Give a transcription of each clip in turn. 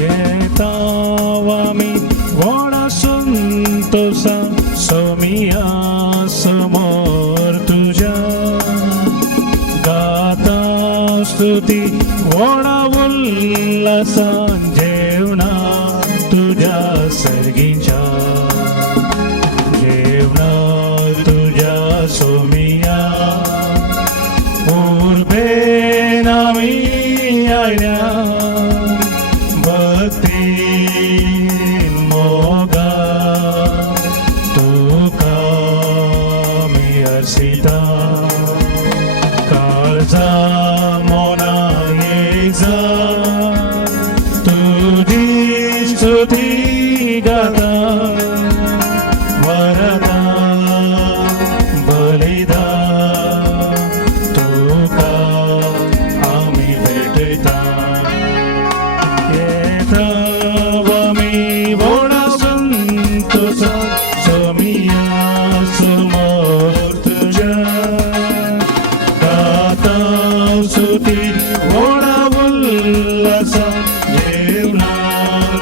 येतावामी वडा संतोषा सोमिया समोर तुझ्या गाता स्तुती वडा उल्लासा जेवणा तुझ्या सर्गींच्या जेवणा तुझ्या सोमिया पूर्वे नामी आल्या भक्ती मोगा तुका मी अर्सिता काळजा मोना येजा तुझी स्तुती गाता वरदा बलिदा तुका आम्ही भेटता येतावामी वडा संतोषा सोमिया समोर तुझ्या गाता स्तुती वडा उल्लासा जेवणा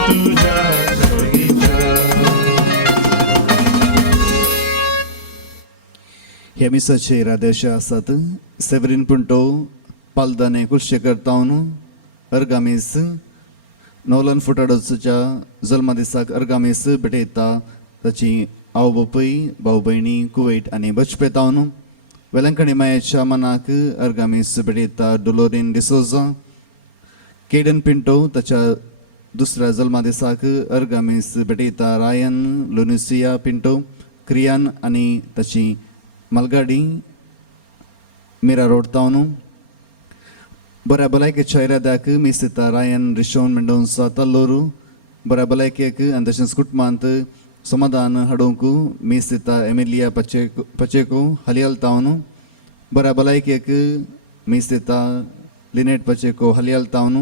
तुझ्या सर्गीच्या. हे मिसाचे राधेश आसात सेवरीन पुंटो पालदाने कुर्शे करतावन अर्गामीस नोलन फुटाडोच्या जल्मा दिसाक अर्गामीस भेटयता ताची आवय बापूय भाऊ भयणी कुवेट आनी बचपेतावन वेलंकणी मायेच्या मनाक अर्गामीस भेटयता डोलोरीन डिसोजा केडन पिंटो ताच्या दुसऱ्या जल्मा दिसाक अर्गामीस भेटयता रायन लुनिसिया पिंटो क्रियान आनी ताची मलगाडी मिरा रोडतावन बऱ्या भलायकेच्या इराद्याक मिसिता रायन रिशोन मेंडोन्सा तल्लोरू बऱ्या भलायकेक आनी तशेंच कुटुंबांत समाधान हाडूंक मिसिता एमिलिया पचेको हालियालतावन बऱ्या भलायकेक मिसिता लिनेट पचेको हालियालतावन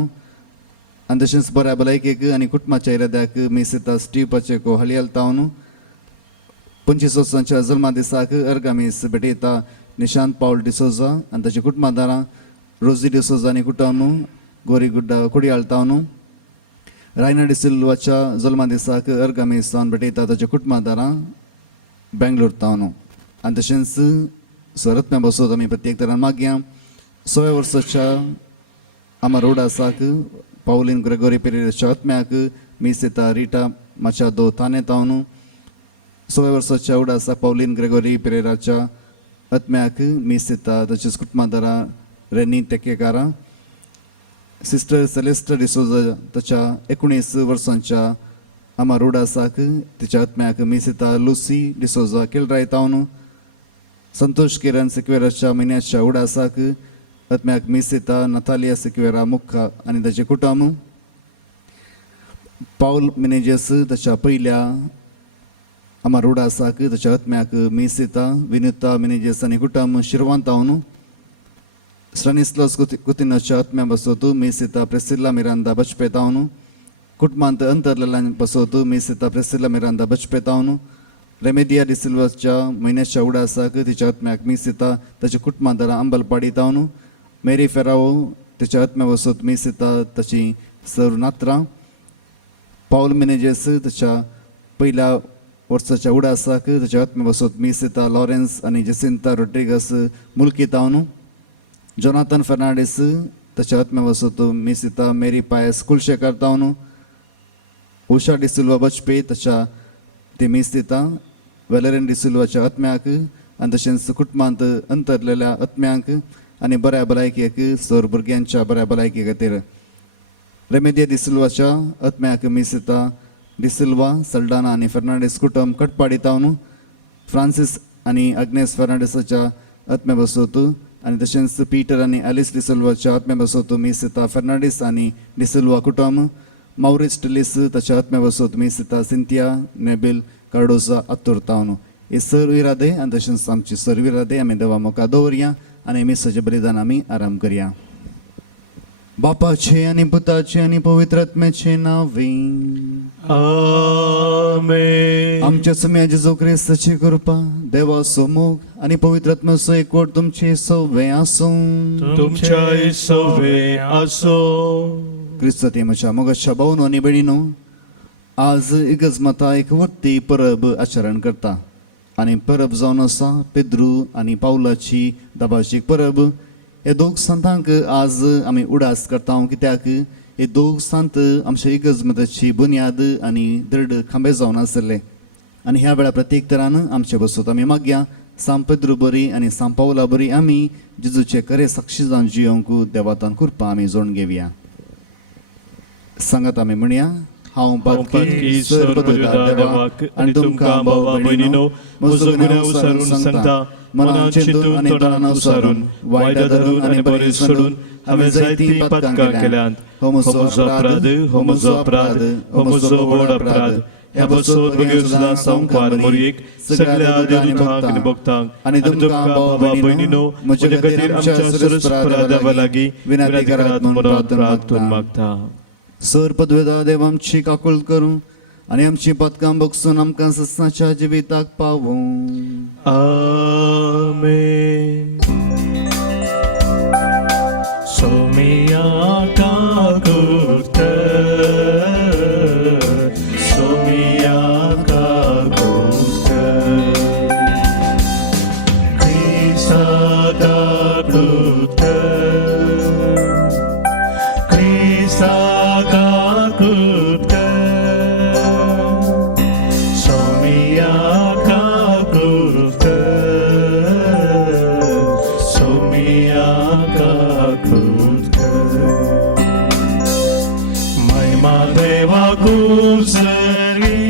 आनी तशेंच बऱ्या भलायकेक आनी कुटुंबाच्या इराद्याक मिसिता स्टीव पचेको हालियालतावन 25 वर्सांच्या जल्मा दिसाक अर्गामीस भेटयता निशांत पावल डिसोजा आनी ताची कुटुंबादारां रोजी डिसोजा आनी कुटुंब गोरीगुड्डा कुडियाळतावन रायना डिसिल्वाच्या जल्मा दिसाक अर्गामीस जावन भेटयता ताच्या कुटुंबादारां बेंगलोर तावन आनी तशेंच सरत्म्या बसोत आमी प्रत्येक तरान मागया 6 वर्साच्या आमारोड आसाक पावलीन ग्रेगोरी पेरेराच्या आत्म्याक मिसिता रिटा माचादो ताने तावन 6 वर्साच्या उडासा पावलीन ग्रेगोरी पेरेराच्या आत्म्याक मिसिता तशेंच कुटुंबादारां रेनी तेकेकारां सिस्टर सेलेस्टा डिसोजा ताच्या 19 वर्सांच्या आमारोडासाक तिच्या आत्म्याक मिसिता लुसी डिसोजा केळरायतावन संतोष किरण सिक्वेराच्या म्हयन्याच्या उडासाक आत्म्याक मिसिता नतालिया सिक्वेरा मुख्खा आनी ताचे कुटुंब पाऊल मिनेजेस ताच्या पहिल्या आमारोड आसाक ताच्या आत्म्याक मिसिता विनुता मिनेजेस आनी कुटुंब शिरवांतावन स्टानिस्लास कुतिनाच्या आत्म्या बसोत मिसिता प्रेसिल्ला मिरांदा बचपेतावन कुटुंबांत अंतरलेल्यान बसोत मिसिता प्रेसिल्ला मिरांदा बचपेतावन रेमेदिया डिसिल्वाच्या म्हयन्याच्या उडासाक तिच्या आत्म्याक मिसिता ताच्या कुटुंबादारां अंबलपाडी तावन मेरी फेराओ तिच्या आत्म्या बसोत मिसिता ताची सर नात्रा पाऊल मिनेजेस ताच्या पहिल्या वर्साच्या उडासाक ताच्या आत्म्या बसोत मिसिता लॉरेन्स आनी जेसिंता रोड्रिगस मुल्की तावन जोनाथन फर्नांडीस ताच्या आत्म्या बसोत मिसिता मेरी पायस कुलशेकर तावन उषा डिसिल्वा बचपे ताच्या ती मिसिता वेलेरेन डिसिल्वाच्या आत्म्याक आनी तशेंच कुटुंबांत अंतरलेल्या आत्म्यांक आनी बऱ्या भलायकेक सर भुरग्यांच्या बऱ्या भलायके खातीर रेमेदिया डिसिल्वाच्या आत्म्याक मिसिता डिसिल्वा सल्डाना आनी फर्नांडीस कुटुंब कटपाडी तावन फ्रांसीस आनी अग्नेस फर्नांडीसाच्या आत्म्या बसोत आनी तशेंच पीटर आनी एलिस डिसिल्वाच्या आत्म्या बसोत मिसिता फर्नांडीस आनी डिसिल्वा कुटुंब माउरिस टिलिस ताच्या आत्म्या बसोत मिसिता सिंथिया नेबिल कार्डोसा आत्तूर तावन ही सर विरादे आनी तशेंच आमची सर विरादे आमी देवा मोका दवरया आनी मिसाचें बलिदान आमी आराम करया. बापाचे आणि पुताचे आणि पवित्र आत्म्याचे नावे. आमेन. आमच्या सम्या जेजू ख्रिस्ताची कृपा, देवाचो मोग आणि पवित्र आत्म्याचो एकवट तुमचे सवे आसूं. तुमच्या सवे आसो. क्रिस्तांत म्हज्या मोगाच्या भावनो आनी भयणीनो, आज इगर्जमता एक व्हडली परब आचरण करता आनी परब जावन आसा पेद्रू आनी पावलाची दबाची परब. हे दोग संतांक आज आमी उडास करता, कित्याक हे दोग संत आमच्या इगर्जमताची बुन्याद आनी दृढ खांबे जावन आसले. आनी ह्या वेळा प्रत्येक तरान आमचे बसत आमी मागया सांत पेद्रू बरी आनी सांत पावला बरी आमी जेजूचे खरे साक्षी जावन जियोंक देवातान कृपा आमी जोडून घेवया. सांगात आमी म्हणया, हांव पातकी सर्वपदविदा देवाक आनी तुमकां भावा भयणीनो म्हजो गुन्यांव विसरून सांगता. मनान चिंतून आनी तोंडान विसरून वायट धरून आनी बरें सोडून हांवें जायतीं पातकां केल्यांत. हो म्हजो अपराध, हो म्हजो अपराध, हो म्हजो व्हड अपराध. ह्या बसोत बगीर सुद्दां संवकार मोरयेक सगळ्या देवदूतांक आनी भक्तांक आनी तुमकां भावा भयणीनो म्हजे खातीर आमच्या सरस्पराधा लागीं विनंती करात म्हणून प्रार्थून मागता. सर पदवेदा देव आमची काकूळ करूं आनी आमची पदकां बगसून आमकां सस्नाच्या जिविताक पावूं. आमेन. सोमिया काकुक्त, सोमिया काकुक्त, क्रिस्ता काकुक्त, क्रिस्ता काकुक्त, सोमिया काकुक्त, सोमिया काकुक्त. महिमा देवा कुसरी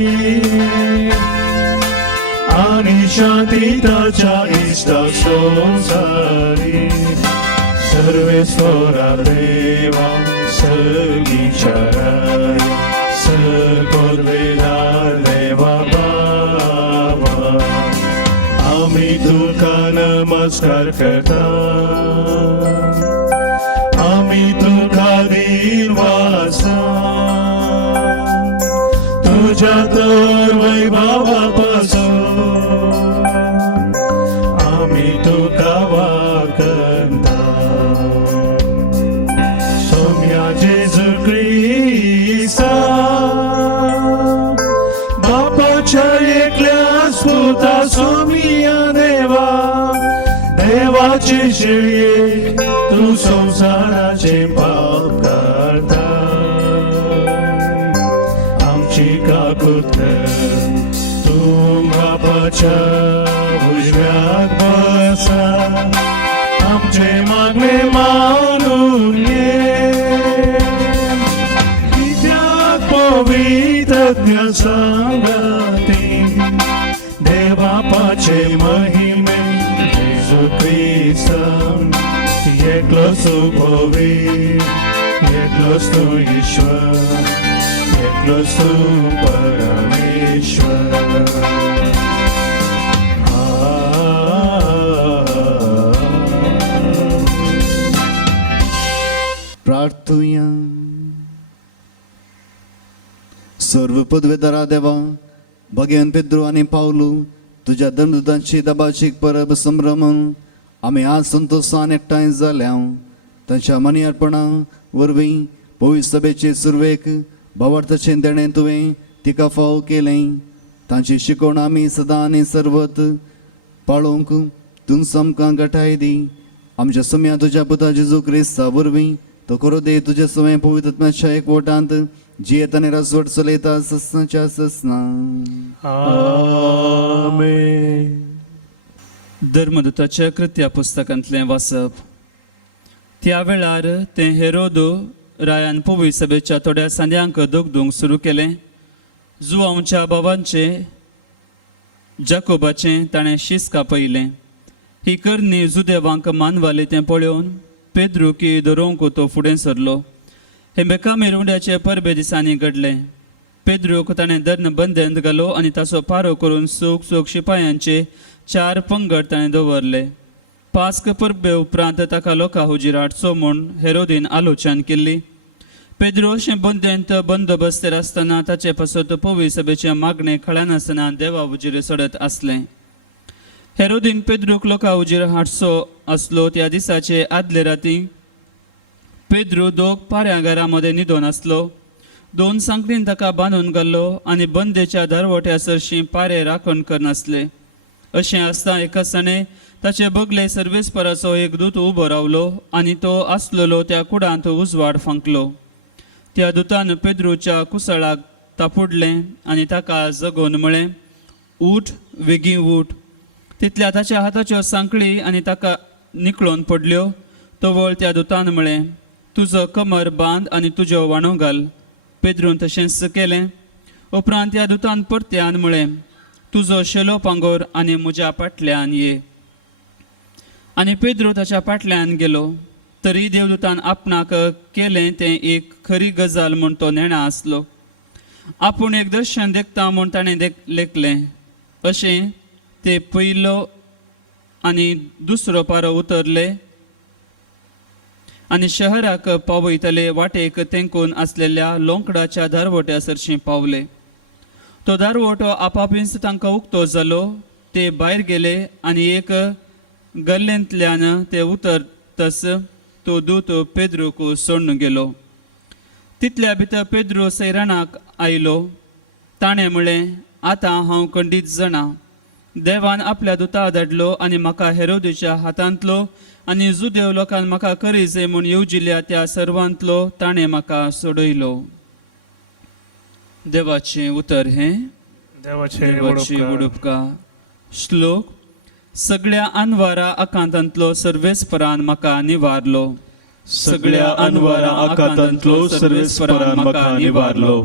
आणि शांती ताच्या इष्टा संसारी. सर्वेश्वरा देवा सगळीच्या राय, सर्वपदवेदार देवा बाबा, आम्ही तुका नमस्कार करता. आम्ही तुका दिनवासा तुझ्या तर वैभवापासून आम्ही तुका वाकता. सोम्या जेजू ख्रिस्ता, बापाच्या एकल्या सुता सोमिया देवा, देवाचे शिळे तू संसाराचे पाप करता. आमची काकुत तू बापाच्या उजव्यात बसा, आमचे मागणे मानून ये. कित्याक पवित्र सांगती देवापाचे महिमे जेजू ख्रिस्ता. एकलोच तू पवित्र, एकलोच तू ईश्वर, एकलोच तू परमेश्वर. प्रार्थुया. सर्व पदवेदारा देवा, भगवान पेद्रू आनी पावलू तुझ्या धर्मदूतांची दबाची परब संभ्रमून आमी आज संतोषान एकठांय जाल्या. तांच्या मनी अर्पणा वरवीं पवित्र सभेचे सुरवेक भावार्थाचें देणें तुवें तिका फाव केलें. तांची शिकवण आमी सदां आनी सर्वत पाळोवंक तूं आमकां घटाय दी. आमच्या सम्या तुज्या पुता जेजू ख्रिस्ता वरवीं तो करो दे तुझे सवय पवित्र आत्म्याच्या एकवटांत जियेत आनी राजवट चलयता ससनाच्या ससना. आमेन. धर्मदूताच्या कृत्या पुस्तकांतलें वाचप. त्या वेळार ते हेरोदो रायान पवित्र सभेच्या थोड्या सांद्यांक दोगदूंक सुरू केलें. जुआंवच्या भावांचे जाकोबाचें ताणें शीस कापयलें. ही करणी जुदेवांक मानवाली तें पळोवन पेद्रू की धरोवंक तो फुडें सरलो. हे बेकामीर उंड्याचे परबे दिसांनी घडलें. पेद्रूक ताणें धर्न बंदेंत घालो आनी ताचो पारो करून सूख सूख शिपायांचे 4 पंगड ताणें दवरले. पास्क परबे उपरांत ताका लोकां हुजीर हाडचो म्हूण हेरोदीन आलोचन केल्ली. पेद्रो अशें बंदेंत बंदोबस्तेर आसतना ताचे पासत पवी सभेचे मागणे खळ्यानासतना देवा हुजीर सडत आसलें. हेरोदीन पेद्रूक लोकां हुजीर हाडचो आसलो त्या दिसाचे आदले राती पेद्रू दोग पाऱ्या घरा मदें न्हिदोन आसलो. 2 सांकळीन ताका बांदून घाल्लो आनी बंदेच्या दारवट्या सरशी पारे राखण करनासले. अशें आसता एका सणे ताचे बगले सर्वेस्पराचो एक दूत उबो रावलो आनी तो आसलेलो त्या कुडांत उजवाड फांकलो. त्या दुतान पेद्रूच्या कुसळाक तापुडलें आनी ताका जगोवन म्हळें, उठ, वेगीं उठ. तितल्या ताच्या हाताच्यो सांकळी आनी ताका निकळोवन पडल्यो. तवळ त्या दुतान म्हळें, तुजो कमर बांद आनी तुज्यो वाणो घाल. पेद्रून तशेंच केलें. उपरांत त्या दुतान परत्यान म्हळें, तुजो शेलो पांगोर आनी म्हज्या फाटल्यान ये. आनी पेद्रू ताच्या फाटल्यान गेलो. तरी देवदूतान आपणाक केलें तें एक खरी गजाल म्हूण तो नेणा आसलो. आपूण एक दर्शन देखता म्हूण ताणें लेखलें. अशें ते पयलो आनी दुसरो पारो उतरले आनी शहराक पावयतले वाटेक तेंकून आसलेल्या लोंकडाच्या दारवट्या सरशीं पावले. तो दारवटो आपापीच तांकां उक्तो जालो. ते भायर गेले आनी एक गल्लेंतल्यान ते उतरतस तो दूत पेद्रूक सोडून गेलो. तितल्या भितर पेद्रू सैरानाक आयलो. ताणें म्हळें, आतां हांव खंडीत जाणा. देवान आपल्या दुता धाडलो आनी म्हाका हेरोदेच्या हातांतलो आनी जुदेव लोकांन म्हाका करीजे म्हूण येवजिल्ल्या त्या सर्वांतलो ताणें म्हाका सोडयलो. देवाचें उतर हें. देवाची उडोवपां. श्लोक. सगळ्या अनवारा आकांतांतलो सर्वेस्परान म्हाका निवारलो. सगळ्या अनवारा आकांतांतलो सर्वेस्परान म्हाका निवारलो.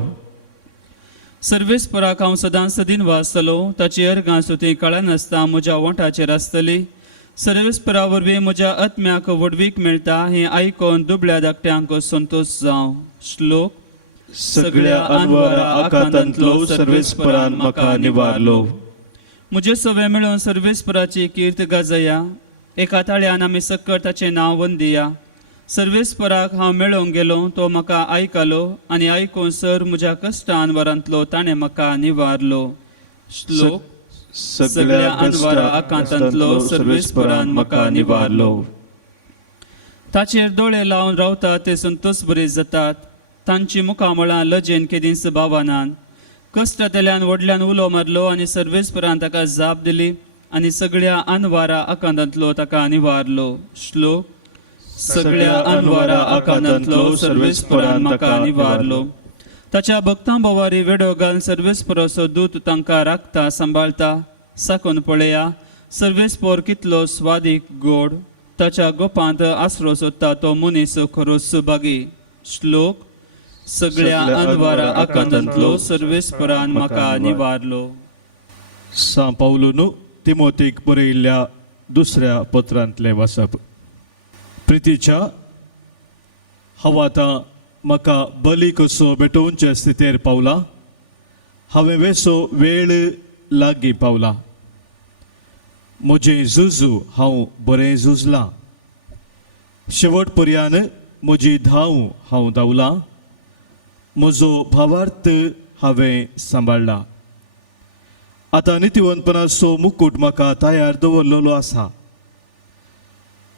सर्वेस्पराक हांव सदांच दिनवासतलो. ताची अर्गां सुती कळनासता म्हज्या ओंठाचेर आसतली. सर्वेस्परा वरवीं म्हज्या आत्म्याक वडवीक मेळटा हें आयकोन दुबळ्या धाकट्यांक संतोश जावं. श्लोक. सगळ्या अनवारा आकांतांतलो सर्वेस्परान म्हाका निवारलो. म्हजे सवे मेळून सर्वेस्पराची कीर्त गाजया. एका ताळ्यान आमी सकट ताचें नांव वंदिया. सर्वेस्पराक हांव मेळोंक गेलो. तो म्हाका आयकलो आनी आयकून सर म्हज्या कश्टान वरांतलो ताणें म्हाका निवारलो. श्लोक. सगळ्या अनवारा आकांतांतलो सर्वेस्परान म्हाका निवारलो. ताचेर दोळे लावन रावता ते संतोश बरे जातात. तांची मुखामळां लजेन केदींच भावनान. कश्टांतल्यान व्हडल्यान उलो मारलो आनी सर्वेस्परान ताका जाप दिली आनी सगळ्या अनवारा आकांतांतलो ताका निवारलो. श्लोक. सगळ्या अनवारा आकांतांतलो सर्वेस्परान म्हाका निवारलो. ताच्या भक्तां बोवारी वेडो घालन सर्वेस्पराचो दूत तांकां राखता सांबाळटा. साकून पळया, सर्वेस्पर कितलो स्वादीक गोड. ताच्या गोपांत आसरो सोदता तो मनीस खरोच सुभागी. श्लोक. सगळ्या अनवारा आकांतांतलो सर्वेस्परान म्हाका निवारलो. सा पावलून तिमोथीक बरयल्ल्या दुसऱ्या पत्रांतलें वाचप. प्रितीच्या, हांव आतां म्हाका बली कसो भेटोवचे स्थितीर पावला. हांवें वेसो वेळ लागीं पावला. म्हजें झुजू हांव बरें झुजलां. शेवट पर्यान म्हजी धांव हांव धांवलां. म्हजो भावार्थ हांवें सांबाळ्ळा. आतां नितीवंतपणाचो मुकूट म्हाका तयार दवरलेलो आसा.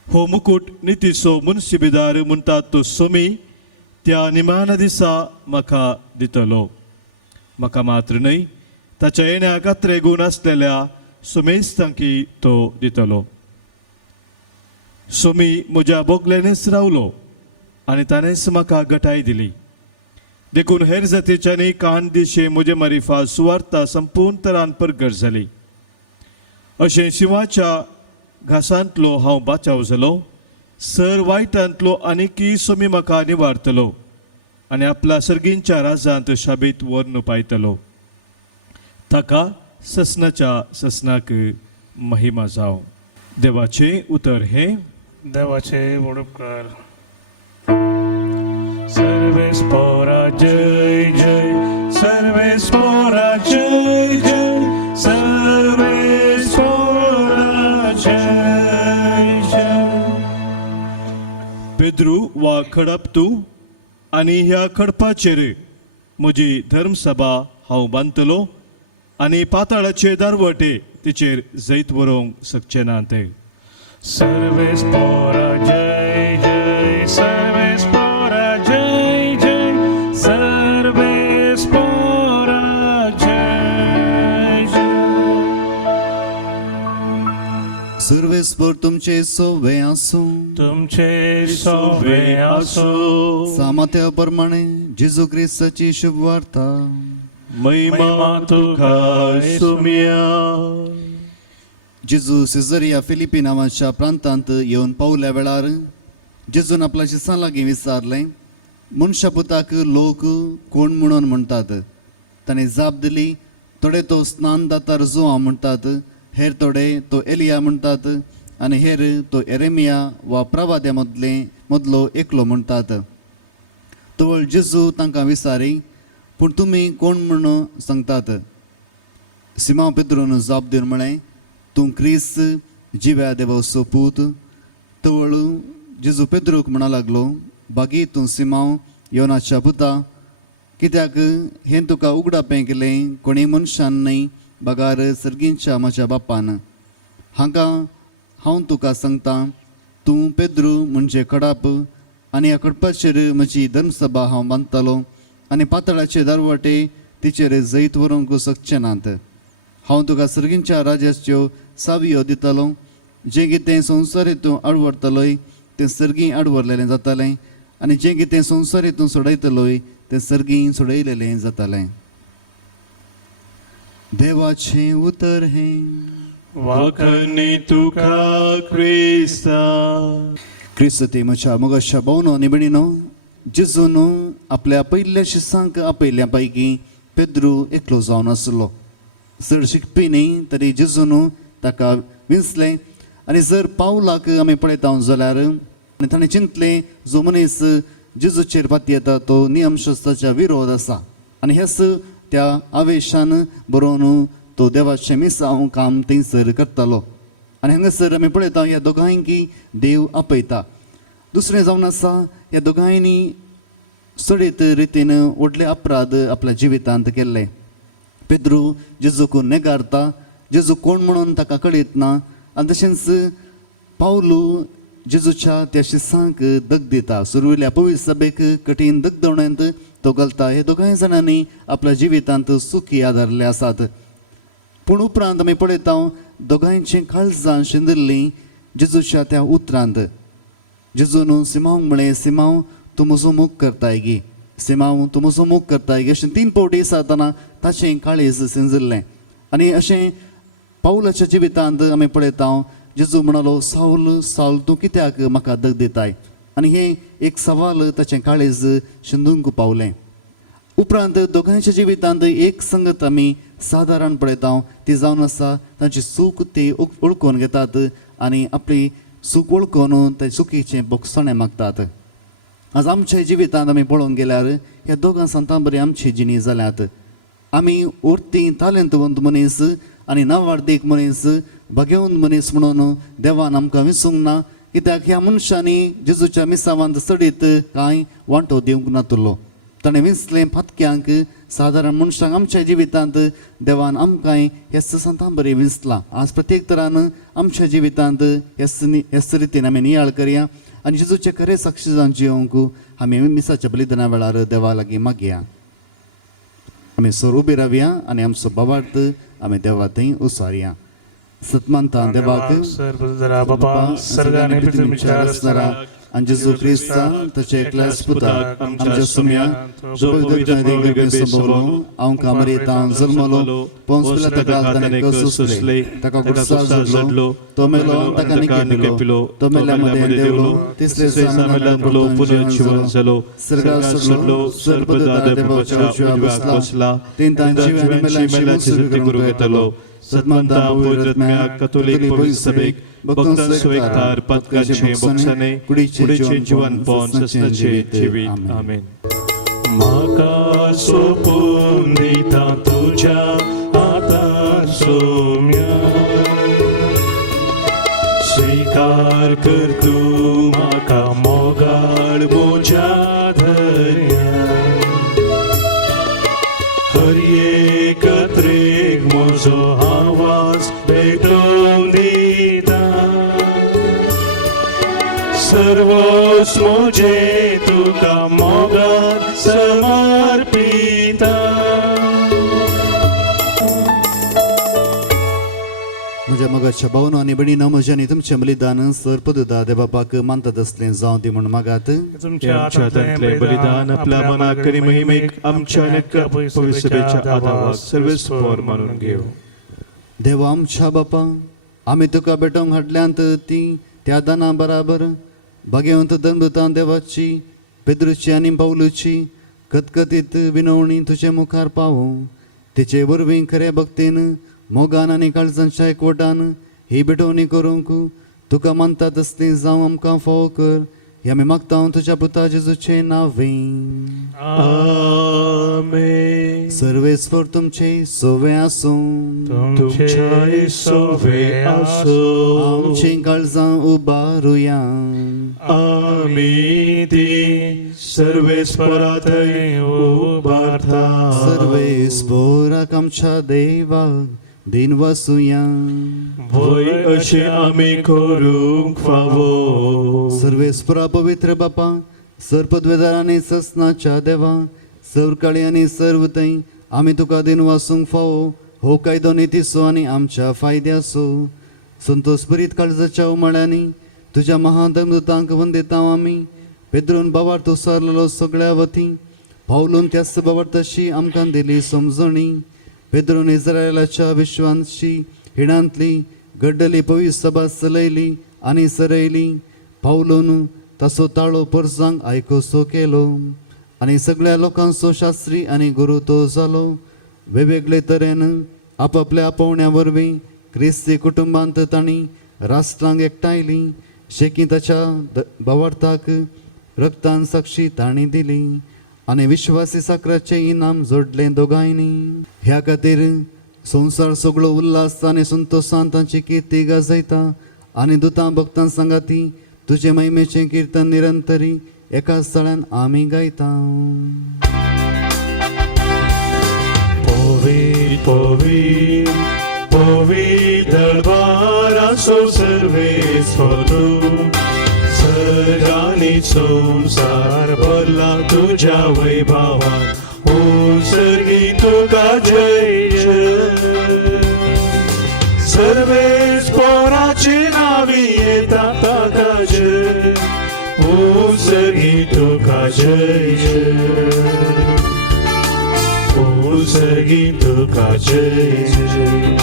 हो मुकूट नितीचो मुन्सिबेदार म्हणटात तो सोमी त्या निमाणा दिसा म्हाका दितलो. म्हाका मात्र न्हय, ताच्या येण्याक खात्रे गूण आसलेल्या सोमेस्तांकी तो दितलो. सोमी म्हज्या बोगल्यानच रावलो आनी ताणेंच म्हाका गटाय दिली. देखून हेर जातीच्यांनी कान दिशे म्हजे मारिफा सुवार्ता संपूर्ण तरान परगट जाली. अशें शिवाच्या घासांतलो हांव बाचाव जालो. सर वायटांतलो आनीकय सोमी म्हाका निवारतलो आनी आपल्या सर्गींच्या राजांत शाबीत व्हरून पायतलो. ताका ससनाच्या ससनाक महिमा जावं. देवाचें उतर हें. देवाचे वडोवकार. सर्वेस्परा जय जय. सर्वेस्परा जय जय. सर्वेस्परा जय खडप तूं आनी ह्या खडपाचेर म्हजी धर्मसभा हांव बांदतलो आनी पाताळाचे दारवटे तिचेर जैत व्हरूंक शकचे ना ते. सर्वेस्पोरा जय जय सर्वेस्पोरा जय जय सर्वेस्पोरा जय जय. सर्वेस्पर तुमचे सोवे आसूं. तुमचे सोवे आसो. सामर्थ्या प्रमाणे जेजू ख्रिस्ताची शुभ वार्ता. महिमा तुका सुम्या. जेजू सिझरिया फिलिपी नावाच्या प्रांतांत येवन पावल्या वेळार जेजून आपल्या शिसां लागीं विचारलें, मनशा पुताक लोक कोण म्हणून म्हणटात? ताणें जाप दिली, थोडे तो स्नानदातार जोआ म्हणटात, हेर थोडे तो एलिया म्हणटात आनी हेर तो एरेमिया वा प्रवाद्या मदलो एकलो म्हणटात. तवळ जेजू तांकां विचारी, पूण तुमी कोण म्हणून सांगतात? सिमोन पेद्रोन जाप दिवन म्हळें, तूं क्रिस्त जिव्या देवाचो पूत. तवळ जेजू पेद्रूक म्हणा लागलो, बागी तूं सिमोन योनाच्या पुता, कित्याक हें तुका उगडापें केलें कोणी मनशान न्हय, बागार सर्गींच्या म्हज्या बापान. हांकां हांव तुका सांगतां, तूं पेद्रू म्हणजे खडाप आनी ह्या खडपाचेर म्हजी धर्मसभा हांव बांदतलो आनी पाताळाचे दारवटे तिचेर जैत व्हरूंक शकचे नात. हांव तुका सर्गींच्या राज्याच्यो सावयो दितलो. जें कितें संवसारीतूं आडवरतलोय तें सर्गीं आडवरलेलें जातलें आनी जें कितें संवसारीतूं सोडयतलोय तें सर्गीं सोडयलेलें जातलें. देवाचें उतर हें. वखणी तुका क्रिस्ता. क्रिस्त ते म्हज्या मोगाच्या भावनो आनी भयणीनो, जेजून आपल्या पयल्या शिसांक आपयल्या पैकी पेद्रू एकलो जावन आसलो. चड शिकपी न्ही तरी जेजून ताका विंचलें आनी जर पावलाक आमी पळयता जाल्यार आनी ताणें चिंतलें, जो मनीस जेजूचेर फाटी येता तो नियमशास्त्राच्या विरोध आसा आनी हेच त्या आवेशान बरोवन तो देवाचें मिसांव काम थंयसर करतालो. आनी हांगासर आमी पळयता ह्या दोगांयकी देव आपयता. दुसरें जावन आसा, ह्या दोगांयनी सडीत रितीन व्हडले अपराध आपल्या जिवितांत केल्ले. पेद्रू जेजूक नेगारता, जेजू कोण म्हणून ताका कळीत ना आनी तशेंच पावलू जेजूच्या त्या शिसांक दग दिता. सुरविल्ल्या पवित्र सभेक कठीण दगदवण्यांत तो घालता. हे दोगांय जाणांनी आपल्या जिवितांत सुखी आदारले आसात. पूण उपरांत आमी पळयता दोगांयचीं काळजां शिंदिल्लीं जेजूच्या त्या उतरांत. जेजून सिमोन म्हळें, सिमोन तूं म्हजो मोग करताय गी, सिमोन तूं म्हजो मोग करताय गी. अशें 3 फावटी सांगतना ताचें काळीज सिंजिल्लें. आनी अशें पावलाच्या जिवितांत आमी पळयता जेजू म्हणलो, साऊल साऊल तूं कित्याक म्हाका दग दिताय. आनी हें एक सवाल ताचें काळीज शिंदूंक पावलें. उपरांत दोगांयच्या जिवितांत एक संगत आमी सादारण पळयता, ती जावन आसा तांची सूख ती वळखून घेतात आनी आपली सूख वळखून ते सुखीचें बोगसणें मागतात. आज आमच्या जिवितांत आमी पळोवंक गेल्यार ह्या दोगां संतां बरी आमची जिणी जाल्यात. आमी उरती तालेंतवंत मनीस आनी नावार्दीक मनीस, भाग्यवंत मनीस म्हणून देवान आमकां विसरूंक ना. कित्याक ह्या मनशांनी जेजूच्या मिसावांत सडीत कांय वांटो दिवंक नातलो. ताणें विसलें फातक्यांक, सादारण मनशांक आमच्या जिवितांत देवान आमकांय ह्याच संतां बरें विसलां. आज प्रत्येक तरान आमच्या जिवितांत ह्याच रितीन आमी नियाळ करया आनी जेजूचे खरें साक्षी जावन जियोंक आमी मिसाच्या बलिदाना वेळार देवा लागीं मागया. आमी सोर उबी रावया आनी आमचो बाबार्थ आमी देवा थंय उसारया. सतमंता देवाक बापा सर्गांनी पृथ्वीच्या आसनारा आनी जेजू क्रिस्ता ताचे एकल्याच पुताक आमच्या सुम्या जो पवित्र देवाक संबोवलो, हांव कामरेतां जल्मलो, पोंस पिलाता ताणें कसुसले, ताका गुडसार झडलो, तो मेलो ताका निके पिलो, तो मेल्या मध्ये देवलो, तिसरे दिसा मेलो पुनर्जीवन जालो, सर्गार सोडलो, सर्वदा देवाच्या उजव्याक बसला, तीन तांची आनी मेल्यांची सुटी करूं येतलो. सतमंता पवित्रत्म्या कॅथोलिक पवित्र सभेक भक्तांचो एकठार पदकाचें बोगसणे कुडीचें जीवन पोवन ससनाचें जिवीत. आमेन. म्हाका सोपून दिता तुज्या हातांत सोम्या, स्वीकार कर तूं म्हाका मोगाळ हर एकत्रेक म्हजो आवाज भेटोवन दिता सर्वच म्हजे तुका मोगान समर्पिता म्हज्या मोगाच्या भावनो आनी भयणीनो म्हजें आनी तुमचें बलिदान सर्पदुदा देवापाक मानतात असलें जावं ती म्हूण मागात तुमच्या आमच्यातले बलिदान आपल्या मनाक आणि महिमेक आमच्या नक्का पवित्र सभेच्या आदाराक सर्वेस्पर मानून घेऊ. देवा आमच्या बापा आमी तुका भेटोवंक हाडल्यांत ती त्या दाना बराबर भाग्यवंत दंडुतां देवाची पेद्रूची आनी पावलूची खतखतीत विनवणी तुजे मुखार पावूं तिचे वरवीं खरे भक्तीन मोगान आनी काळजांच्या एकवटान ही भेटोवणी करूंक तुका मानतात असली जावं आमकां फावो कर हे आमी मागता तुज्या पुता जेजूचे नांवें. आमेन. सर्वेस्वर तुमचे सोवे आसूं तुमचे सोवे आसो आमची काळजां उबारुया आमी ती सर्वेस्पराथय उबारता. सर्वेस्पराक आमच्या देवाक दिन वासुया भोय अशें आमी करूंक फावो. सर्वेस्परा पवित्र बापा सर्पद्वेदार आनी ससनाच्या देवा सर्वकाळी आनी सर्वतय आमी तुका दिन वासूंक फावो हो कायदो नितीसो आनी आमच्या फायद्याचो संतोष बरीत काळजाच्या उमाळ्यांनी तुज्या महादमदूतांक वंदिता आमी पेद्रून बावार तो सारलेलो सगळ्या वतीं पावलून त्याच बावार तशी आमकां दिली समजणी पेद्रून इस्रायलाच्या विश्वांची हिणांतली गड्डली पवित्र सभा चलयली आनी सरयली पावलून ताचो ताळो परसांक आयकोसो केलो आनी सगळ्या लोकांचो शास्त्री आनी गुरू तो जालो वेगवेगळे तरेन आपापल्या पावण्या वरवीं क्रिस्ती कुटुंबांत तांणी राष्ट्रांक एकठांयली शेकी ताच्या भावार्थाक रक्तान साक्षी तांणी दिली आनी विश्वासी साकराचें इनाम जोडलें दोगांयनी. ह्या खातीर संवसार सगळो उल्हास आनी संतोशान तांची किर्ती गाजयता आनी दुतां भक्तां सांगाती तुजे महिमेचें किर्तन निरंतरी एका स्थळान आमी गायता. Povit, povit, povit दरबाराचो सर्वेस्पर तूं सदांनी संसार भरला तुज्या वैभवान सर्गी तुका जय जय सर्वेस्पराची नावी येता ताका जय सर्गी तुका जय जय सर्गी तुका जय जय.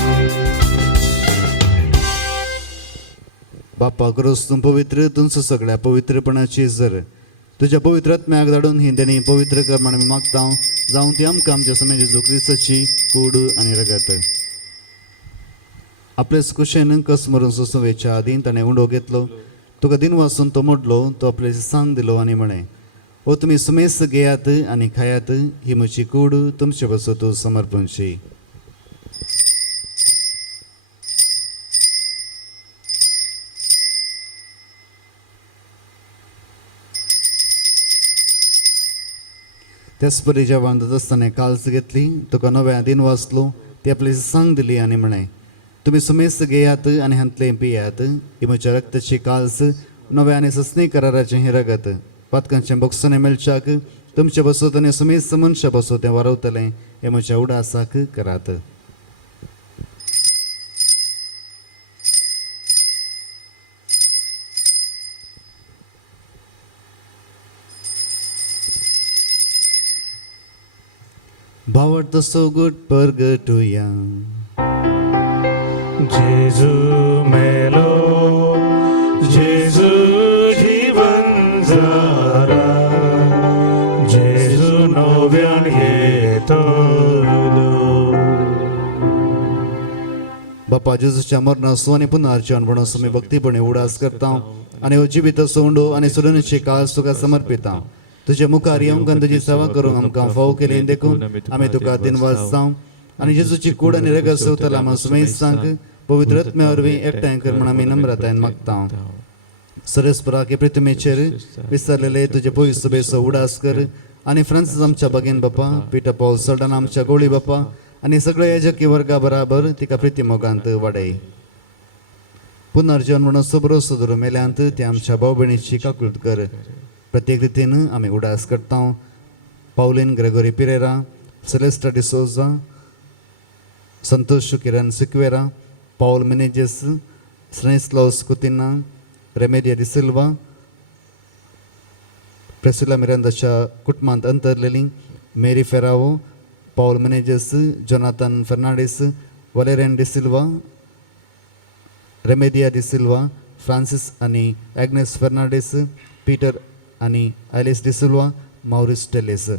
बापा करोस तूं पवित्र तुमचो सगळ्या पवित्रपणाची जर तुज्या पवित्र आत्म्याक धाडून ही तेणी पवित्र कर म्हण आमी मागता जावं ती आमकां आमच्या समय जेजू क्रिस्ताची कूड आनी रगत. आपलेच कुशेन कस मरून सोसोवेच्या आदीं ताणें उंडो घेतलो तुका दिन वासून तो मोडलो तो आपले सांग दिलो आनी म्हणे ओ तुमी सुमेस घेयात आनी खायात ही म्हजी कूड तुमचे वसत समर्पणची. त्याच परी जेवण जात आसतना काल्स घेतली तुका नव्या दिन वाचलो ती आपली सांग दिली आनी म्हणे तुमी सुमेस घेयात आनी हांतले पियात ही म्हज्या रक्ताची काल्स नव्या आनी सस्नी कराराचें हें रगत पातकांचें बोगसोने मेलच्याक तुमचे बसत आनी सुमेस मनशा बसो तें वारवतलें हें म्हज्या उडासाक करात. भावट तसो गुट परगटुया जेजू मेलो जेजू जीवन जारा जेजू नव्यान येतलो. बापा जेजूच्या मरणाचो आनी पुनर्जीवन म्हणून आमी भक्तीपणे उडास करता आनी हो जिवीत सोंडो आनी सुरणीची काळ तुका समर्पिता. तुजे मुखार येवंक आनी तुजी सेवा करूंक आमकां फावो केलें देखून आमी तुका दिनवास जावं आनी जेजूची कूड आनी रगत सवतला आमकां सुमेसांक पवित्र आत्म्या वरवीं एकठांय कर म्हण आमी नम्रतायेन मागता. सरस्पराक प्रितमेचेर विसरलेले तुजे पवित्र सभेचो उडास कर आणि फ्रांसीस आमच्या भगिन बापा पिटर पॉल सल्डन आमच्या गोळी बापा आणि सगळे याजकी वर्गा बराबर तिका प्रिती मोगांत वाडय. पुनर्जन्म म्हणून सबरो सुदरो मेल्यांत ते आमच्या भाऊ भयणीची काकुळट कर. प्रत्येक रितीन आमी उडास करता. पावलीन ग्रेगोरी पिरेरा, सेलेस्टा डिसोजा, संतोष किरण सिक्वेरा, पाउल मिनेजेस, स्नेस्लाउस कुतिना, रेमेडिया डि सिल्वा, प्रेसिला मिरांदाच्या कुटुंबांत अंतरलेली मेरी फेरावो, पाउल मिनेजेस, जोनाथन फर्नांडीस, वलेरियन डि सिल्वा, रेमेडिया डि सिल्वा, फ्रांसिस आणि ॲग्नेस फर्नांडीस, पीटर आणि ॲलिस डि सिल्वा, मौरिस टेलेस.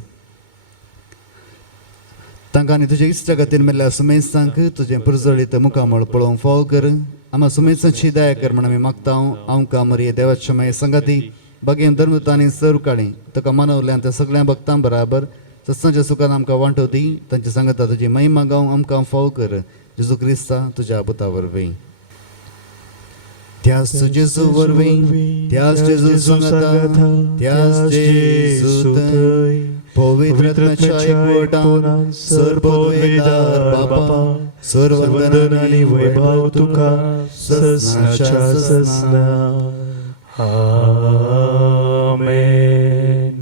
तांकां आनी तुजे इश्ट गतीन मेल्ल्या सुमेसांक तुजें पुरजळीत मुखामळ पळोवंक फाव कर. आम्हा सुमेसांची दया कर म्हण आमी मागता. आमकां मरिये देवाच्या माये संगाती भगेन धर्मतांनी सर काडी तुका मनवल्यान त्या सगळ्या भक्तां बराबर सत्साच्या सुखान आमकां वांटो दी. तांची सांगता तुजी महिमा गावंक आमकां फाव कर. जेजू क्रिस्ता तुज्या पुता वरवीं. त्याच जेजू वरवीं, त्याच जेजू सांगता, त्याच जेजू थंय, पवित्र आत्म्याच्या एकवटान सर्ववेदार बापा, सर्ववंदन आनी वैभव तुका ससनाच्या ससना. आमेन.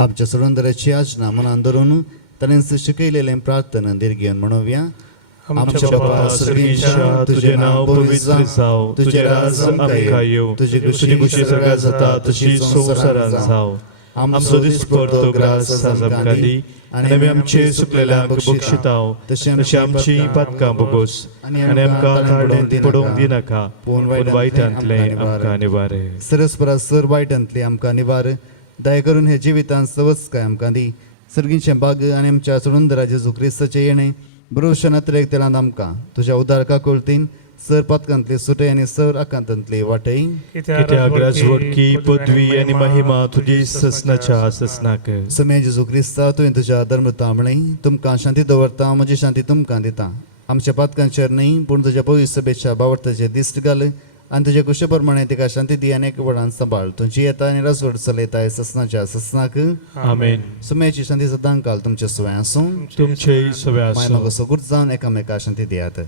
आमच्या सडोंदराची याचना मनान धरून ताणें शिकयलेलें प्रार्थना दिर्घेवन म्हणुया. आमच्या बापा सर्गीच्या तुझे नाव पवित्र जाव, तुझे राज आमकां येव, तुझी खुशी सगळ्या जाता तशी संवसारान जाव. आमचो दिसपडतो ग्रास आज आमकां दी, आनी आमी आमचे सुकलेल्यांक बक्षिताव, तशी आमची पातकां बोगोस, आनी आमकां ताळडेंत पडोवंक दिनाका, पूण वायटांतले आमकां निवारे. सरस्परा सर वायटांतली आमकां निवार. दया करून हे जिवितांत सवच काय आमकां दी. सर्गीचें भाग आनी आमच्या सडोंदरा जेजू क्रिस्ताचें येणें बरोवशें नत्रेक तेलांत आमकां तुज्या उदार काकुळतीन सर पातकांतली सुटय आनी सर आकांतांतली वाटय. कित्याक राजवटकी पदवी आनी महिमा तुजी ससनाच्या ससनाक. समय जेजू क्रिस्ता तुवें तुज्या धर्मता म्हणली तुमकां शांती दवरता, म्हजी शांती तुमकां दिता. आमच्या पातकांचेर न्ही पूण तुज्या पवित्र सभेच्या बावर्थाचेर दिश्ट घाल आनी तुजे कुशे प्रमाणे तिका शांती दी आनी एक वडान सांबाळ. तुजी येता आनी राजवट चलयताय ससनाच्या ससनाक. आमेन. सुमेची शांती सदां काल तुमच्या सुवाय आसूं. तुमचे सगळे माय मागो सगूर जावन एकामेका शांती दियात.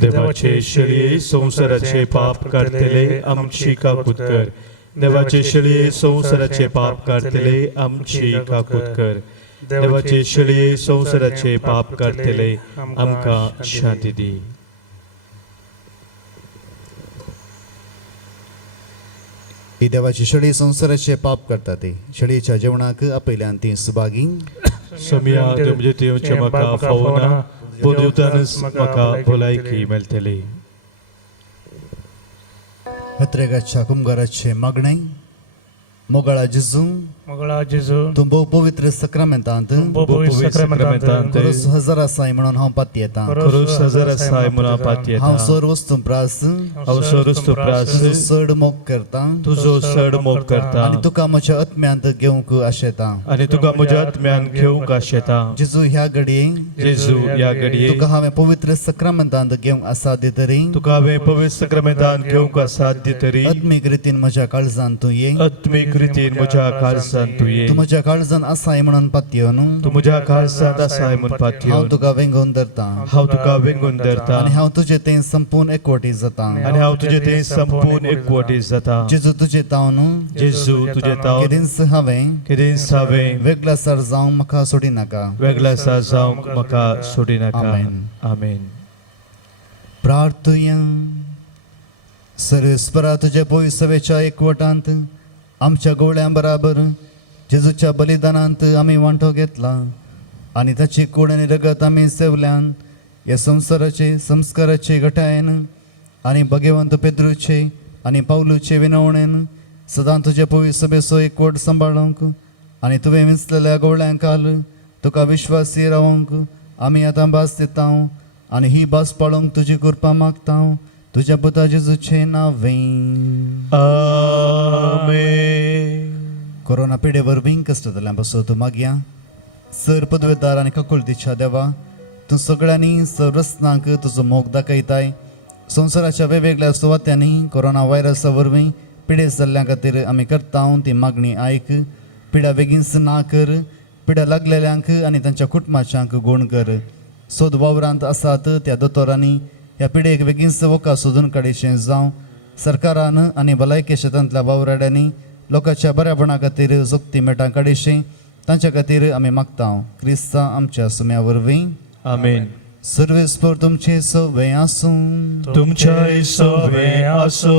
देवाचे शेळये संसाराचे पाप काढतले आमची काकूत कर. देवाचे शेळये संसाराचे पाप काढतले आमची काकूत कर. देवाचे शेळये संसाराचे पाप काढतले आमकां शांती दी. ही देवाची शेळी संसाराचे पाप करता ती शेळयेच्या जेवणाक आपयल्यान ती सुभागी. समया तुमचे तेवचे म्हाका फावना, पूण दिवतानच म्हाका भलायकी मेळटली. हत्रेगाच्या कुंभाराचे मागणे. मोगळा जेजू, मोगळा जेजू, तूं भोव पवित्र सक्रामेंतांत खरोच हजार आसाय म्हणून हांव पाती येता. खरोच हजार आसाय म्हणून पाती येता. हांव सर वस्तू प्रास, हांव सर वस्तू प्रास, तुजो चड मोग करता, तुजो चड मोग करता, आनी तुका म्हज्या आत्म्यांत घेवंक आशेता. आनी तुका म्हज्या आत्म्यान घेवंक आशेता. जेजू ह्या घडये, जेजू ह्या घडये तुका हांवें पवित्र सक्रामेंतांत घेवंक आसाद्य तरी, तुका हांवें पवित्र सक्रामेंतांत घेवंक आसाद्य तरी, आत्मीक रितीन म्हज्या काळजांत तूं ये. आत्मीक रितीन म्हज्या काळजांत तूं ये. तूं म्हज्या काळजांत आसाय म्हणून पातयो न्हू. तूं म्हज्या काळजांत आसाय म्हूण पातयो. हांव तुका वेंगोवन धरता, हांव तुका वेंगून धरता, आनी हांव तुजें तें संपूर्ण एकवटी जाता. आनी हांव तुजें तें संपूर्ण एकवटी जाता. जेजू तुजें ताव न्हू. जेजू तुजें ताव केदींच हांवें केदींच हांवें वेगळासार जावंक म्हाका सोडी नाका. वेगळासार जावंक म्हाका सोडी नाका. आमेन. आमेन. प्रार्थुया. सर्वेस्परा तुज्या पवित्र सभेच्या एकवटांत आमच्या गवळ्यां बराबर जेजूच्या बलिदानांत आमी वांटो घेतला आनी ताची कूड आनी रगत आमी सेवल्यान ह्या संवसाराचे संस्काराचे घटायेन आनी भगवंत पेद्रूचे आनी पावलूचे विनवणेन सदां तुजे पवित्र सभेचो एकवट सांबाळूंक आनी तुवें विंचलेल्या गवळ्यांक घाल. तुका विश्वासी रावंक आमी आतां भास दिता आनी ही भास पाळूंक तुजी कृपा मागता तुज्या पुता जेजूचे नांवें. आमेन. कोरोना पिडे वरवीं कश्ट जाल्ल्यां तूं मागया. सर पदवेदार आनी ककुळतीच्या देवा, तूं सगळ्यांनी सर्वस्नांक तुजो मोग दाखयताय संवसाराच्या वेगवेगळ्या सुवात्यांनी कोरोना व्हायरसा वरवीं पिडे चल्ल्या खातीर आमी करता ती मागणी आयक. पिडा बेगीनच ना कर. पिडा लागलेल्यांक आनी तांच्या कुटुंबाच्यांक गूण कर. सोद वावरांत आसात त्या दोतोरांनी ह्या पिडेक बेगीनच वोका सोदून काडीचें जावं. सरकारान आनी भलायकी क्षेत्रांतल्या वावराड्यांनी लोकांच्या बऱ्यापणा खातीर जोगती मेटां काडीचें तांच्या खातीर आमी मागता. क्रिस्तां आमच्या सुम्या वरवीं. आमेन. सर्वेस्पर तुमचे सवे आसूं. तुमच्या सवे आसो.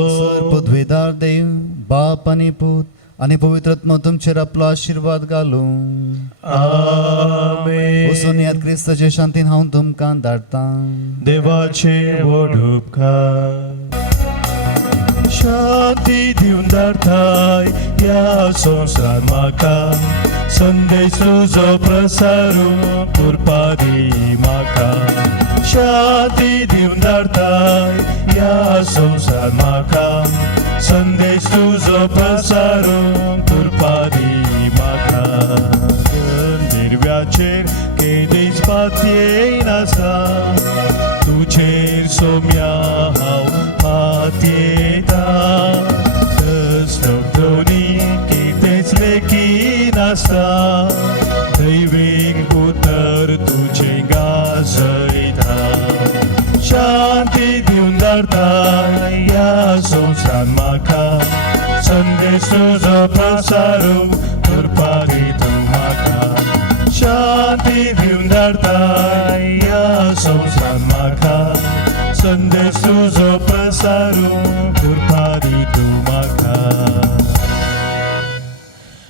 पदवीदार देव बाप आनी पूत आनी पवित्र आत्मा तुमचेर आपलो आशिर्वाद घालूं. आमेन. वचून यात क्रिस्ताचे शांतीन हांव तुमकां धाडटां. देवाचे व्हड उपकार. शांती दिवन धाडटाय ह्या संवसारांत म्हाका. संदेश तुजो प्रसारूं करपा दी म्हाका. शांती दिवन धाडटाय ह्या संवसारांत म्हाका. संदेश तुजो प्रसारूं करपा दी म्हाका. निर्व्याचेर केदीच पातयेन आसा. तुजेर सोम्या हांव मातयेता. दोनी कितेंच लेगीन आसा. दैवीक उतर तुजें गाजयता. शांती दिवन धाडटा ह्या संवसारांत म्हाका. संदेश तुजो प्रसारूं करपा दी तूं म्हाका. शांती दिवन धाडटा ह्या संवसारांत म्हाका. संदेश तुजो